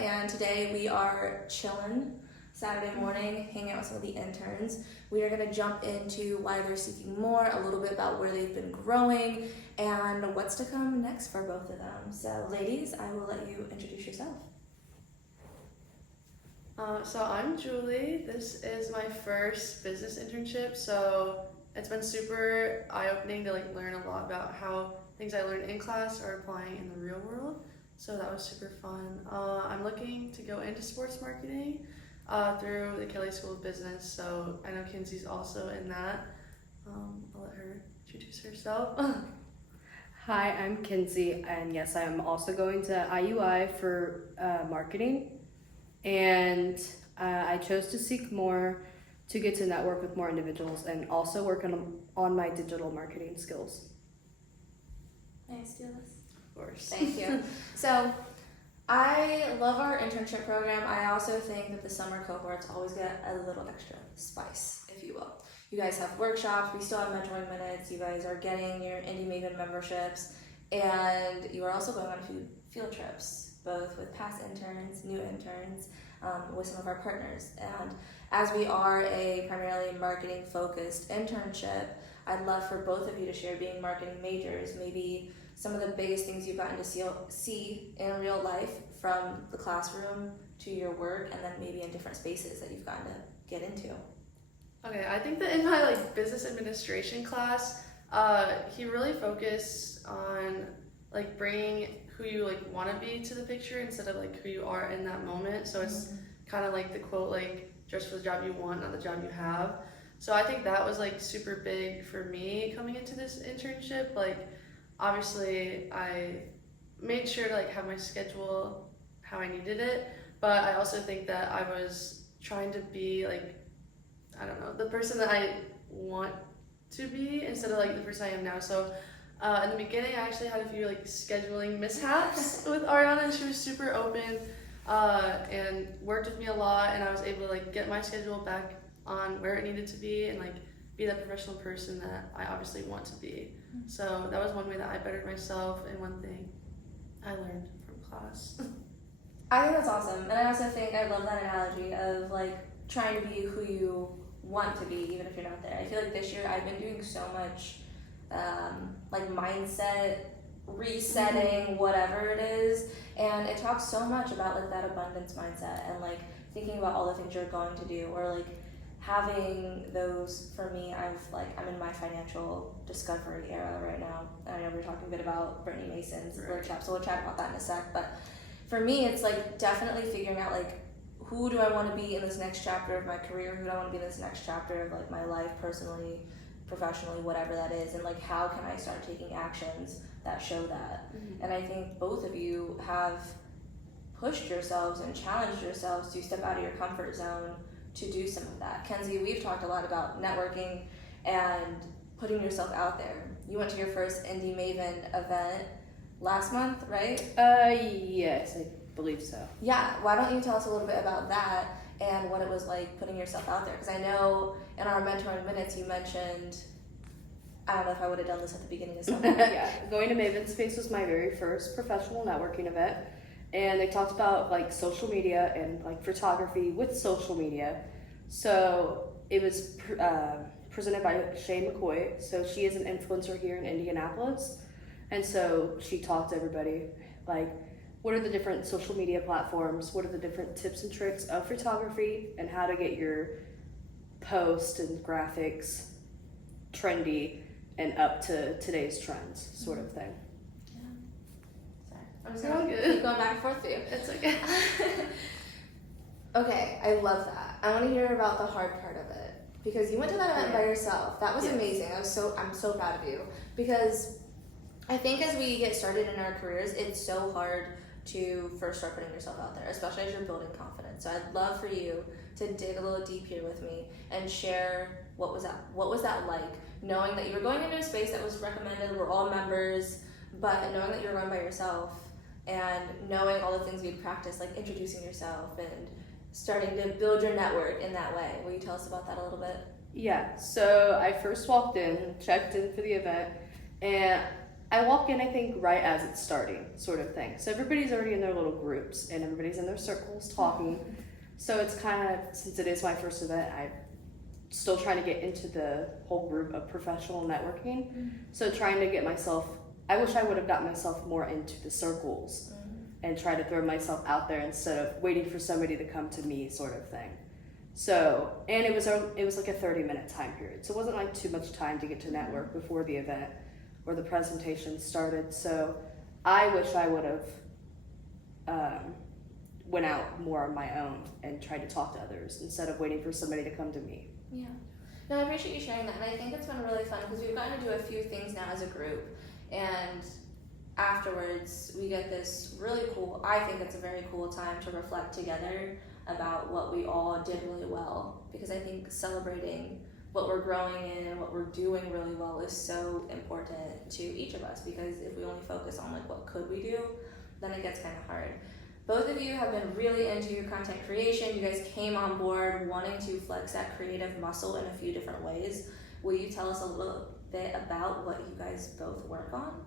and today we are chilling Saturday morning, hanging out with some of the interns. We are going to jump into why they're seeking more, a little bit about where they've been growing, and what's to come next for both of them. So ladies, I will let you introduce yourself. So I'm Julie. This is my first business internship, so it's been super eye-opening to learn a lot about how things I learned in class are applying in the real world. So that was super fun. I'm looking to go into sports marketing through the Kelly School of Business. So I know Kinsey's also in that. I'll let her introduce herself. Hi, I'm Kinsey, and yes, I'm also going to IUI for marketing. And I chose to seek more to get to network with more individuals and also work on my digital marketing skills. Nice, do this. Of course. Thank you. So I love our internship program. I also think that the summer cohorts always get a little extra spice, if you will. You guys have workshops, we still have mentoring minutes, you guys are getting your Indie Maven memberships, and you are also going on a few field trips, both with past interns, new interns, with some of our partners. And as we are a primarily marketing focused internship, I'd love for both of you to share, being marketing majors, maybe some of the biggest things you've gotten to see in real life from the classroom to your work, and then maybe in different spaces that you've gotten to get into. Okay, I think that in my business administration class, he really focused on bringing who you want to be to the picture instead of who you are in that moment. So it's kind of the quote, dress for the job you want, not the job you have. So I think that was super big for me coming into this internship. Obviously I made sure to have my schedule how I needed it, but I also think that I was trying to be I don't know, the person that I want to be instead of the person I am now. So in the beginning, I actually had a few scheduling mishaps with Arianna, and she was super open and worked with me a lot, and I was able to get my schedule back on where it needed to be and be that professional person that I obviously want to be. So that was one way that I bettered myself, and one thing I learned from class. I think that's awesome, and I also think I love that analogy of trying to be who you want to be even if you're not there. I feel this year I've been doing so much mindset resetting, whatever it is, and it talks so much about that abundance mindset and thinking about all the things you're going to do, or having those. For me, I'm in my financial discovery era right now, and I know we're talking a bit about Brittany Mason's workshop, so we'll chat about that in a sec. But for me, it's definitely figuring out who do I want to be in this next chapter of my career, who do I want to be in this next chapter of my life, personally, professionally, whatever that is, and how can I start taking actions that show that. And I think both of you have pushed yourselves and challenged yourselves to step out of your comfort zone to do some of that. Kinsey, we've talked a lot about networking and putting yourself out there. You went to your first Indie Maven event last month, right? Yes, I believe so. Yeah, why don't you tell us a little bit about that and what it was like putting yourself out there? Because I know in our mentoring minutes you mentioned, I don't know if I would have done this at the beginning of summer. Yeah, going to Maven Space was my very first professional networking event, and they talked about social media and photography with social media. So it was presented by Shay McCoy. So she is an influencer here in Indianapolis, and so she talked to everybody what are the different social media platforms, what are the different tips and tricks of photography, and how to get your post and graphics trendy and up to today's trends, sort of thing. Yeah. Sorry. I'm just gonna keep going back and forth with you. It's okay. Okay, I love that. I want to hear about the hard part of it, because you went to that event by yourself. That was amazing. I'm so proud of you, because I think as we get started in our careers, it's so hard to first start putting yourself out there, especially as you're building confidence. So I'd love for you to dig a little deep here with me and share what was that like, knowing that you were going into a space that was recommended, we're all members, but knowing that you were going by yourself and knowing all the things you'd practiced, introducing yourself and starting to build your network in that way. Will you tell us about that a little bit? Yeah, so I first walked in, checked in for the event, and I walk in, I think, right as it's starting, sort of thing. So everybody's already in their little groups and everybody's in their circles talking. So it's kind of, since it is my first event, I'm still trying to get into the whole group of professional networking. So trying to get myself, I wish I would have gotten myself more into the circles and try to throw myself out there instead of waiting for somebody to come to me, sort of thing. So, and it was like a 30-minute time period. So it wasn't like too much time to get to network before the event or the presentation started. So I wish I would have went out more on my own and tried to talk to others instead of waiting for somebody to come to me. Yeah. No, I appreciate you sharing that, and I think it's been really fun because we've gotten to do a few things now as a group, and afterwards we get this really cool, I think it's a very cool time to reflect together about what we all did really well, because I think celebrating what we're growing in and what we're doing really well is so important to each of us, because if we only focus on like what could we do, then it gets kind of hard. Both of you have been really into your content creation. You guys came on board wanting to flex that creative muscle in a few different ways. Will you tell us a little bit about what you guys both work on?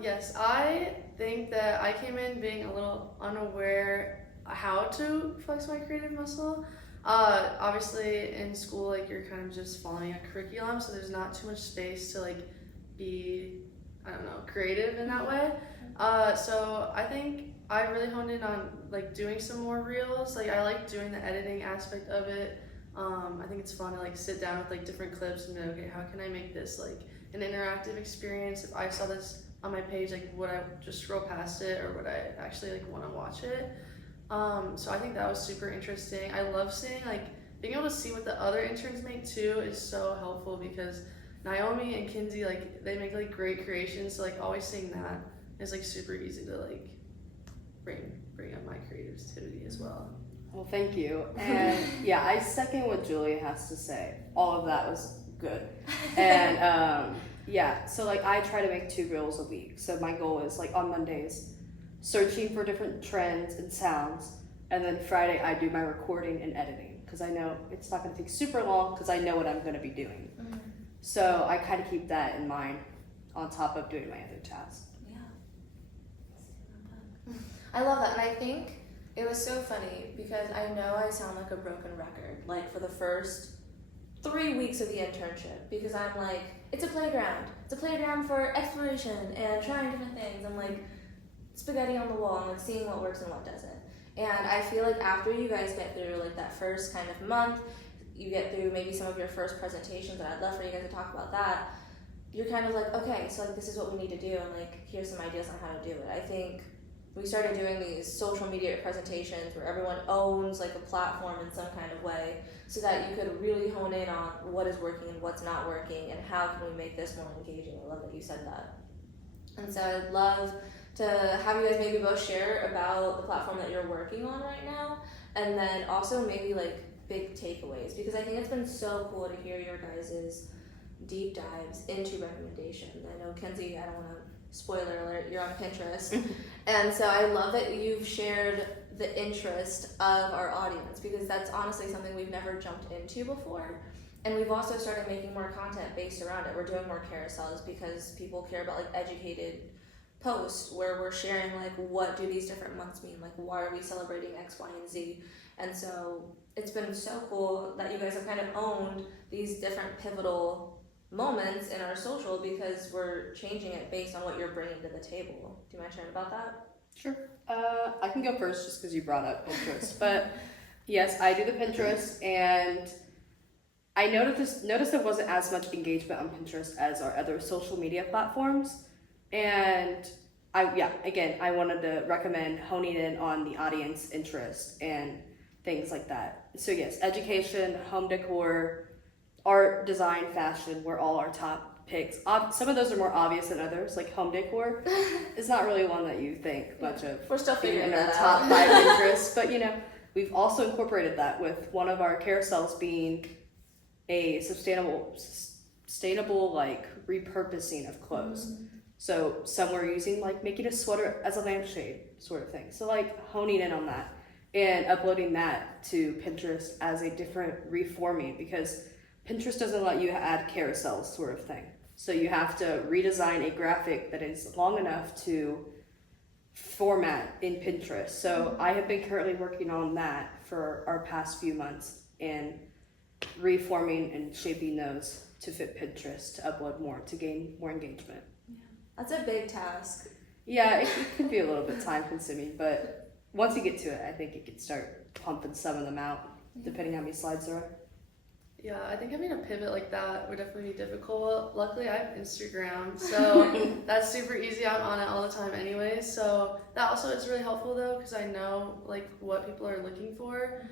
Yes, I think that I came in being a little unaware how to flex my creative muscle. Obviously in school, like, you're kind of just following a curriculum, so there's not too much space to like be, I don't know, creative in that way. So I think I really honed in on like doing some more reels. Like, I like doing the editing aspect of it. I think it's fun to like sit down with like different clips and be like, okay, how can I make this like an interactive experience? If I saw this on my page, like, would I just scroll past it, or would I actually like want to watch it? So I think that was super interesting. I love seeing, like, being able to see what the other interns make too is so helpful, because Naomi and Kinsey, like, they make like great creations, so like always seeing that is like super easy to like bring up my creativity as well. Well, thank you. And yeah, I second what Julie has to say. All of that was good. And yeah, so like I try to make 2 reels a week. So my goal is like on Mondays, searching for different trends and sounds, and then Friday I do my recording and editing, because I know it's not going to take super long, because I know what I'm going to be doing. So I kind of keep that in mind on top of doing my other tasks. I love that, and I think it was so funny because I know I sound like a broken record, like for the first 3 weeks of the internship, because I'm like, it's a playground for exploration and trying different things. I'm like spaghetti on the wall and like seeing what works and what doesn't. And I feel like after you guys get through like that first kind of month, you get through maybe some of your first presentations, and I'd love for you guys to talk about that. You're kind of like, okay, so like this is what we need to do, and like here's some ideas on how to do it. I think we started doing these social media presentations where everyone owns like a platform in some kind of way, so that you could really hone in on what is working and what's not working, and how can we make this more engaging. I love that you said that. And so I'd love to have you guys maybe both share about the platform that you're working on right now, and then also maybe like big takeaways, because I think it's been so cool to hear your guys' deep dives into recommendations. I know, Kinsey, I don't want to spoiler alert, you're on Pinterest. And so I love that you've shared the interest of our audience, because that's honestly something we've never jumped into before. And we've also started making more content based around it. We're doing more carousels because people care about like educated posts where we're sharing like, what do these different months mean? Like, why are we celebrating X, Y, and Z? And so it's been so cool that you guys have kind of owned these different pivotal moments in our social, because we're changing it based on what you're bringing to the table. Do you mind sharing about that? Sure. I can go first just because you brought up Pinterest. But yes, I do the Pinterest, and I noticed there wasn't as much engagement on Pinterest as our other social media platforms. And I wanted to recommend honing in on the audience interest and things like that. So yes, education, home decor, art, design, fashion were all our top picks. Some of those are more obvious than others, like home decor is not really one that you think much of. We're still figuring in our that top out. 5 interests, but you know, we've also incorporated that with one of our carousels being a sustainable like repurposing of clothes. So some were using like making a sweater as a lampshade sort of thing. So like honing in on that and uploading that to Pinterest as a different reforming, because Pinterest doesn't let you add carousels sort of thing. So you have to redesign a graphic that is long enough to format in Pinterest. So I have been currently working on that for our past few months and reforming and shaping those to fit Pinterest to upload more to gain more engagement. That's a big task. Yeah, it can be a little bit time consuming, but once you get to it, I think you can start pumping some of them out, depending how many slides there are. Yeah, I think having a pivot like that would definitely be difficult. Luckily, I have Instagram, so that's super easy. I'm on it all the time anyway. So that also is really helpful though, because I know like what people are looking for.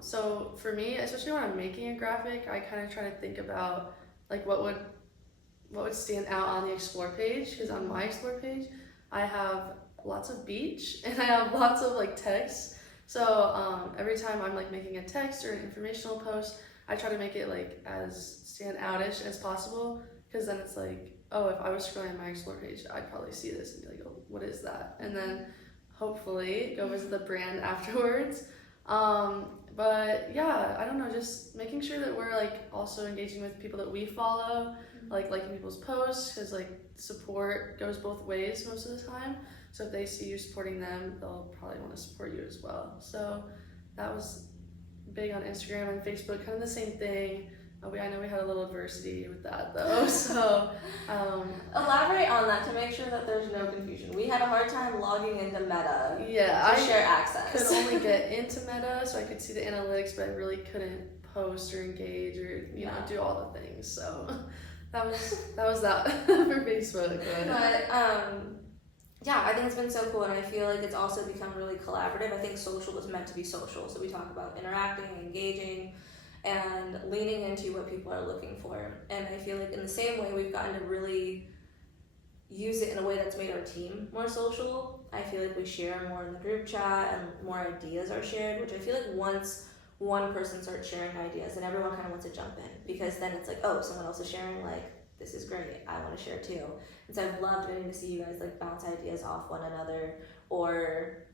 So for me, especially when I'm making a graphic, I kind of try to think about like what would stand out on the explore page, because on my explore page, I have lots of beach and I have lots of like text. So every time I'm like making a text or an informational post, I try to make it like as stand outish as possible, because then it's like, oh, if I was scrolling my explore page, I'd probably see this and be like, oh, what is that? And then hopefully go visit the brand afterwards. But yeah, I don't know, just making sure that we're like also engaging with people that we follow, like liking people's posts, because like support goes both ways most of the time. So if they see you supporting them, they'll probably want to support you as well. So that was big on Instagram and Facebook, kind of the same thing. I know we had a little adversity with that though, so elaborate on that to make sure that there's no confusion. We had a hard time logging into Meta to share access. Could only get into Meta, so I could see the analytics, but I really couldn't post or engage or you know do all the things. So that was that for Facebook. But yeah, I think it's been so cool, and I feel like it's also become really collaborative. I think social was meant to be social, so we talk about interacting, engaging, and leaning into what people are looking for. And I feel like in the same way, we've gotten to really use it in a way that's made our team more social. I feel like we share more in the group chat and more ideas are shared, which I feel like once one person starts sharing ideas, then everyone kind of wants to jump in, because then it's like, oh, someone else is sharing, like, this is great, I want to share too. And so I've loved getting to see you guys like bounce ideas off one another or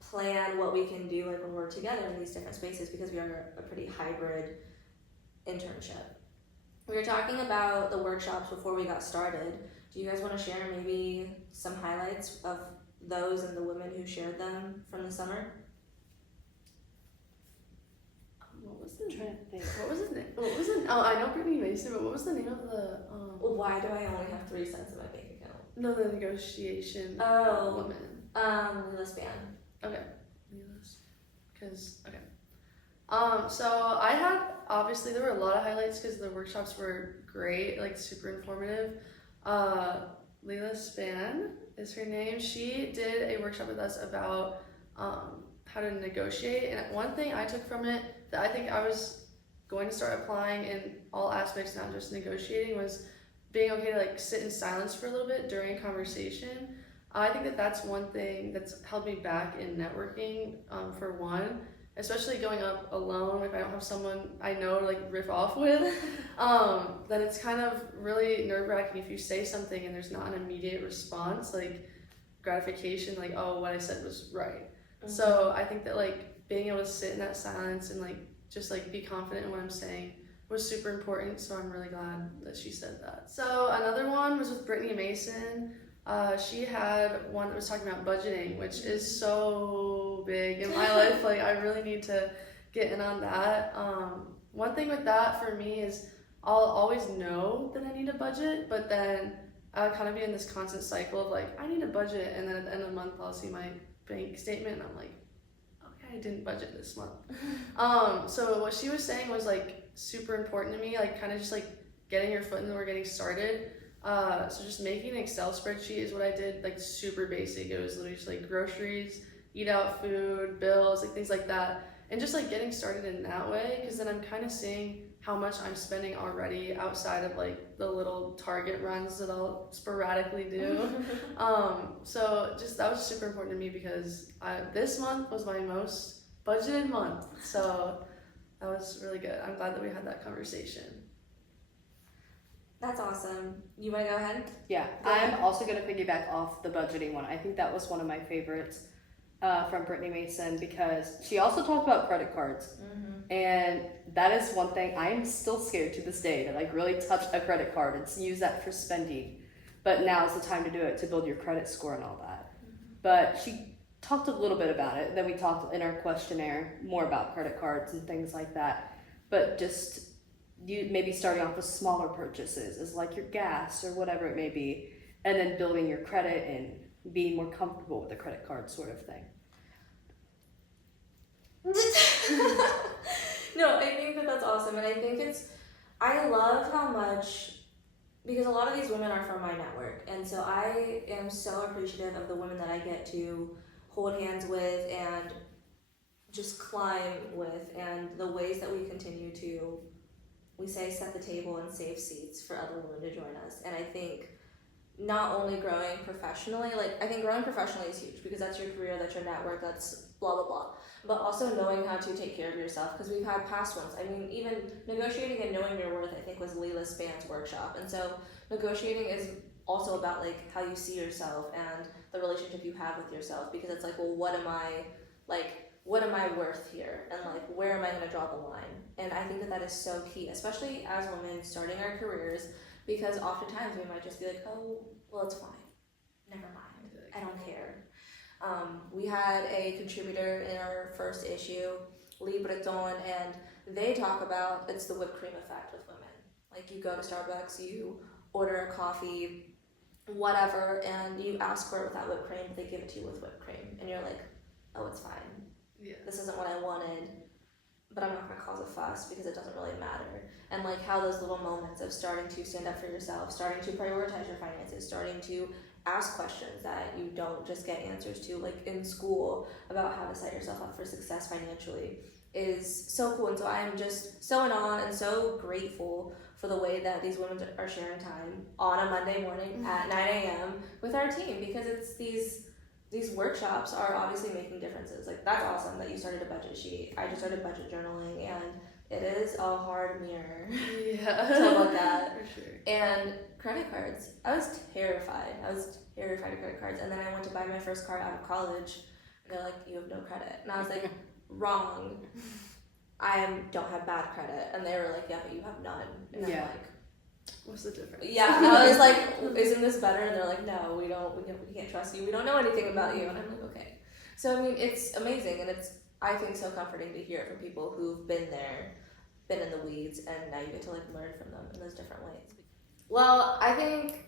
plan what we can do like when we're together in these different spaces, because we are a pretty hybrid internship. We were talking about the workshops before we got started. Do you guys want to share maybe some highlights of those and the women who shared them from the summer? What was the name? What was his name? What was it? Oh, I know Brittany Mason, but what was the name of the? Well, why do I only have 3 cents in my bank account? No, the negotiation woman. Lesbian. Okay, because okay. So I had obviously there were a lot of highlights because the workshops were great, like super informative. Leila Span is her name. She did a workshop with us about how to negotiate, and one thing I took from it that I think I was going to start applying in all aspects, not just negotiating, was being okay to like sit in silence for a little bit during a conversation. I think that that's one thing that's held me back in networking, for one, especially going up alone. If I don't have someone I know to like riff off with, then it's kind of really nerve-wracking if you say something and there's not an immediate response, like gratification, like, oh, what I said was right. Mm-hmm. So I think that like being able to sit in that silence and like just like be confident in what I'm saying was super important. So I'm really glad that she said that. So another one was with Brittany Mason. She had one that was talking about budgeting, which is so big in my life. Like I really need to get in on that. One thing with that for me is I'll always know that I need a budget, but then I'll kind of be in this constant cycle of like, I need a budget, and then at the end of the month I'll see my bank statement and I'm like, okay, I didn't budget this month. So what she was saying was like super important to me, like kind of just like getting your foot in the door, getting started. So just making an Excel spreadsheet is what I did, like super basic. It was literally just like groceries, eat out food, bills, like things like that. And just like getting started in that way, because then I'm kind of seeing how much I'm spending already outside of like the little Target runs that I'll sporadically do. So just that was super important to me because this month was my most budgeted month. So that was really good. I'm glad that we had that conversation. That's awesome. You want to go ahead? Yeah, I'm also going to piggyback off the budgeting one. I think that was one of my favorites. from Brittany Mason, because she also talked about credit cards. And that is one thing I am still scared to this day, to like really touch a credit card and use that for spending. But now is the time to do it, to build your credit score and all that. But she talked a little bit about it. Then we talked in our questionnaire more about credit cards and things like that. But just you maybe starting off with smaller purchases, as like your gas or whatever it may be, and then building your credit and being more comfortable with the credit card sort of thing. No, I think that that's awesome, and I think I love how much, because a lot of these women are from my network, and so I am so appreciative of the women that I get to hold hands with and just climb with, and the ways that we continue to, we say, set the table and save seats for other women to join us. And I think not only growing professionally, like I think growing professionally is huge because that's your career, that's your network, that's blah blah blah, but also knowing how to take care of yourself, because we've had past ones. I mean, even negotiating and knowing your worth, I think, was Leila Span's workshop. And so negotiating is also about like how you see yourself and the relationship you have with yourself, because it's like, well, what am I worth here, and like where am I going to draw the line? And I think that that is so key, especially as women starting our careers, because oftentimes we might just be like, oh, well, it's fine, never mind, I don't care. We had a contributor in our first issue, Lee Breton, and they talk about, it's the whipped cream effect with women. Like you go to Starbucks, you order a coffee, whatever, and you ask for it without whipped cream, but they give it to you with whipped cream, and you're like, oh, it's fine. Yeah. This isn't what I wanted, but I'm not going to cause a fuss because it doesn't really matter. And like how those little moments of starting to stand up for yourself, starting to prioritize your finances, starting to ask questions that you don't just get answers to, like in school, about how to set yourself up for success financially, is so cool. And so I am just so in awe and so grateful for the way that these women are sharing time on a Monday morning at 9 a.m. with our team, because it's these workshops are obviously making differences. Like that's awesome that you started a budget sheet. I just started budget journaling, and it is a hard mirror to look at. For sure. And credit cards, I was terrified of credit cards. And then I went to buy my first car out of college, and they're like, you have no credit. And I was like, wrong. Don't have bad credit. And they were like, yeah, but you have none. And I'm like, what's the difference? Yeah, and I was like, isn't this better? And they're like, no, we can't trust you. We don't know anything about you. And I'm like, okay. So I mean, it's amazing, and it's, I think, so comforting to hear it from people who've been there, been in the weeds, and now you get to like learn from them in those different ways. Well, I think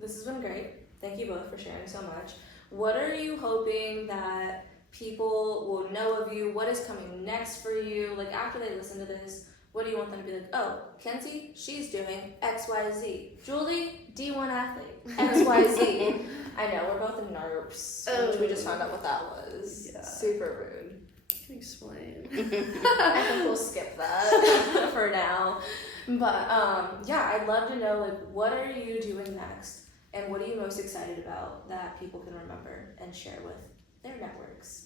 this has been great. Thank you both for sharing so much. What are you hoping that people will know of you? What is coming next for you? Like after they listen to this, what do you want them to be like? Oh, Kinsey, she's doing XYZ. Julie, D1 athlete, XYZ. I know, we're both NERPs, which we just found out what that was. Yeah. Super rude. I can explain. I think we'll skip that for now. But yeah, I'd love to know, like, what are you doing next? And what are you most excited about that people can remember and share with their networks?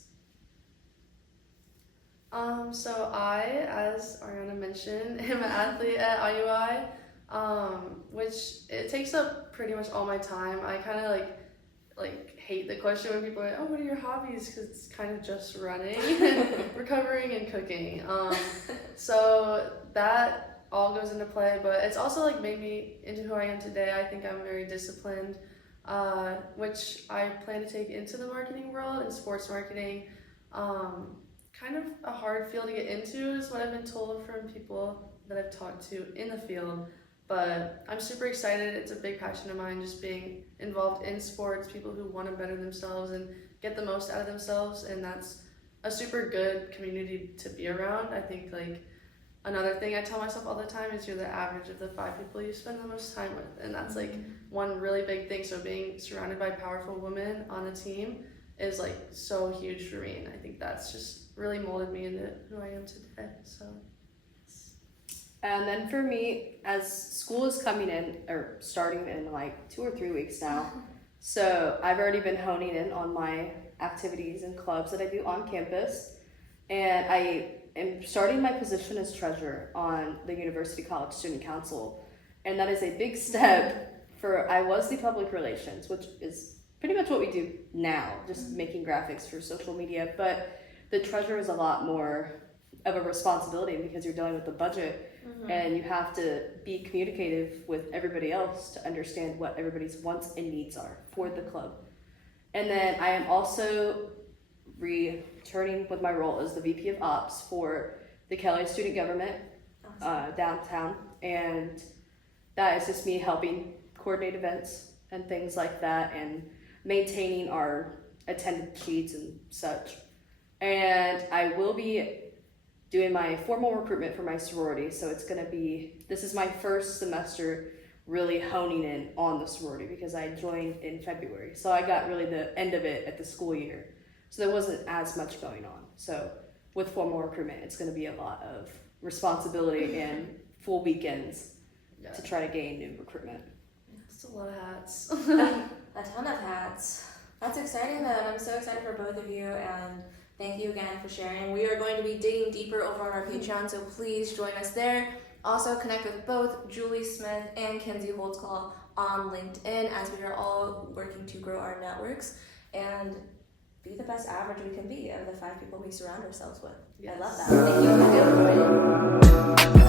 So I, as Arianna mentioned, am an athlete at IUI, which it takes up pretty much all my time. I kind of like hate the question when people are like, oh, what are your hobbies? Because it's kind of just running, recovering, and cooking. So that all goes into play, but it's also like made me into who I am today. I think I'm very disciplined, which I plan to take into the marketing world and sports marketing. Kind of a hard field to get into is what I've been told from people that I've talked to in the field, but I'm super excited. It's a big passion of mine, just being involved in sports, people who want to better themselves and get the most out of themselves, and that's a super good community to be around. I think like another thing I tell myself all the time is you're the average of the 5 people you spend the most time with, and that's like one really big thing. So being surrounded by powerful women on a team is like so huge for me, and I think that's just really molded me into who I am today. So and then for me, as school is coming in or starting in like 2 or 3 weeks now, so I've already been honing in on my activities and clubs that I do on campus, and I am starting my position as treasurer on the University College Student Council, and that is a big step. For I was the public relations, which is pretty much what we do now, just making graphics for social media. But the treasurer is a lot more of a responsibility because you're dealing with the budget and you have to be communicative with everybody else to understand what everybody's wants and needs are for the club. And then I am also returning with my role as the VP of Ops for the Kelly Student Government downtown, and that is just me helping coordinate events and things like that and maintaining our attendance sheets and such. And I will be doing my formal recruitment for my sorority, so this is my first semester really honing in on the sorority because I joined in February, so I got really the end of it at the school year, so there wasn't as much going on. So with formal recruitment, it's going to be a lot of responsibility and full weekends to try to gain new recruitment. That's a lot of hats. A ton of hats. That's exciting though, and I'm so excited for both of you, and thank you again for sharing. We are going to be digging deeper over on our Patreon, so please join us there. Also connect with both Julie Smith and Kinsey Holtzclaw on LinkedIn, as we are all working to grow our networks and be the best average we can be of the 5 people we surround ourselves with. Yes. I love that. Thank you again for joining.